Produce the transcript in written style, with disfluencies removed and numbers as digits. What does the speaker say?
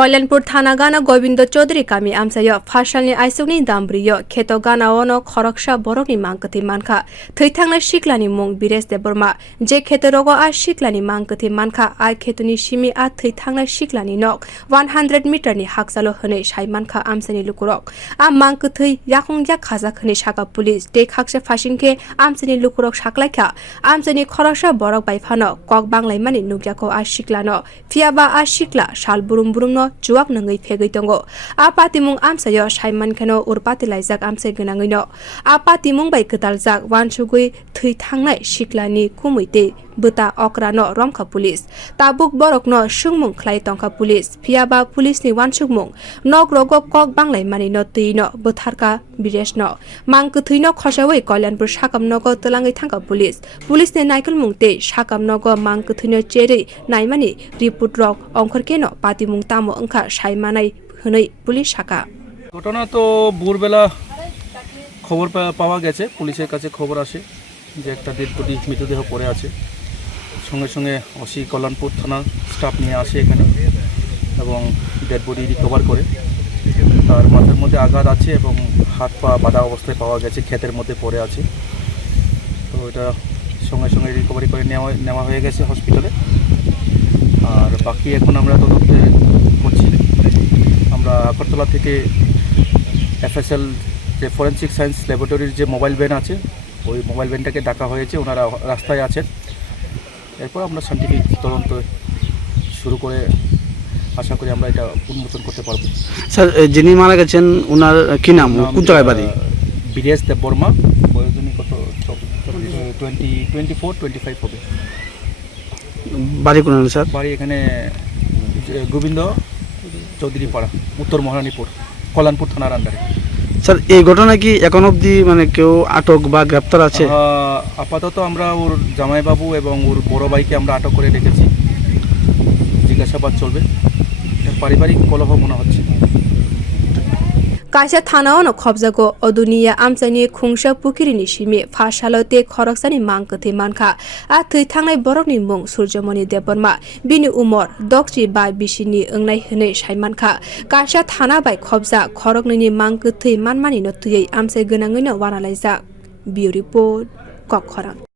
kalyanpur thana gana gobindo chaudhary kami amchaio phasalni aisukni dambriyo kheto gana ono khoroksa borokni mangkthi mankha thwithangna siklani mung bires deborma je kheto rogo a siklani mangkthi mankha a khetoni simi a thwithangna siklani nok 100 meter ni haksalo hone saimanka amchani lukurok a mangkthi yakongjak khaja khani saka police te khakse phasingke amchani lukurok saklaikha amchani khoroksa borok baifano kok banglaimani nugyako a siklano fiaba a sikla sal burum burum chuak nangai phegoi tongo a pati mung amchaio saimankhano urpatilaijak amchai gwnagui no a pati mung bai kdaljak wansugui thui thangnai siklani kumuite buta okrano romkha police tabuk borok no sungmung khlai tongkha police phiaba police ni wansugmung nok rogo kok banglai mani no tui no butharka bires no mangkthi no khosawai kalyanpur sakam nogo tlangai thangka police ne naikol mungte sakam nogo mangkthi no cherwi naimani report rok ongkhor ke no pati mung tamo ongkha saimanai hwnai police saka ঘটনা তো ভোরবেলা খবর পাওয়া গেছে, পুলিশের কাছে খবর আসে যে একটা ডেড বডি মৃতদেহ পড়ে আছে। সঙ্গে সঙ্গে অসি কল্যাণপুর থানার স্টাফ নিয়ে আসে এখানে এবং ডেড বডি রিকভার করে। তার মাথার মধ্যে আঘাত আছে এবং হাত পা বাঁধা অবস্থায় পাওয়া গেছে, ক্ষেতের মধ্যে পড়ে আছে। তো এটা সঙ্গে সঙ্গে রিকভারি করে নেওয়া হয়ে গেছে হসপিটালে। আর বাকি এখন আমরা তদন্তে করছি। আমরা আগরতলা থেকে FSL যে ফরেন্সিক সায়েন্স ল্যাবরেটরির যে মোবাইল ভ্যান আছে ওই মোবাইল ভ্যানটাকে ডাকা হয়েছে, ওনারা রাস্তায় আছেন। এরপর আমরা সায়েন্টিফিক তদন্ত শুরু করে আশা করি আমরা এটা উন্মোচন করতে পারবো। স্যার, যিনি মারা গেছেন ওনার কি নাম, কোন জায়গায় বাড়ি? বিরেশ দেব বর্মা, বয়সজনী কত 24-25 হবে। বাড়ি কোন স্যার? বাড়ি এখানে গোবিন্দ চৌধুরী পাড়া, উত্তর মহারানীপুর, কল্যাণপুর থানার আন্ডারে। স্যার, এই ঘটনা কি এখন অবধি মানে কেউ আটক বা গ্রেপ্তার আছে? আপাতত আমরা ওর জামাইবাবু এবং ওর বড় ভাইকে আমরা আটক করে রেখেছি, জিজ্ঞাসাবাদ চলবে। পারিবারিক কলহ মনে হচ্ছে। Kaisa thana ono khobjago oduniya amchaini khungsa pukirini simi phasalote khoroksani mangkthi mankha a thui thangnai borokni mung surjamoni deborma bini umor dokchi ba bisini ongnai hwnai saimankha Kaisa thana bai khobja khorokni mangkthi manmani no tui amchai gwnagui no wanalaijak. Bureau report Khorok।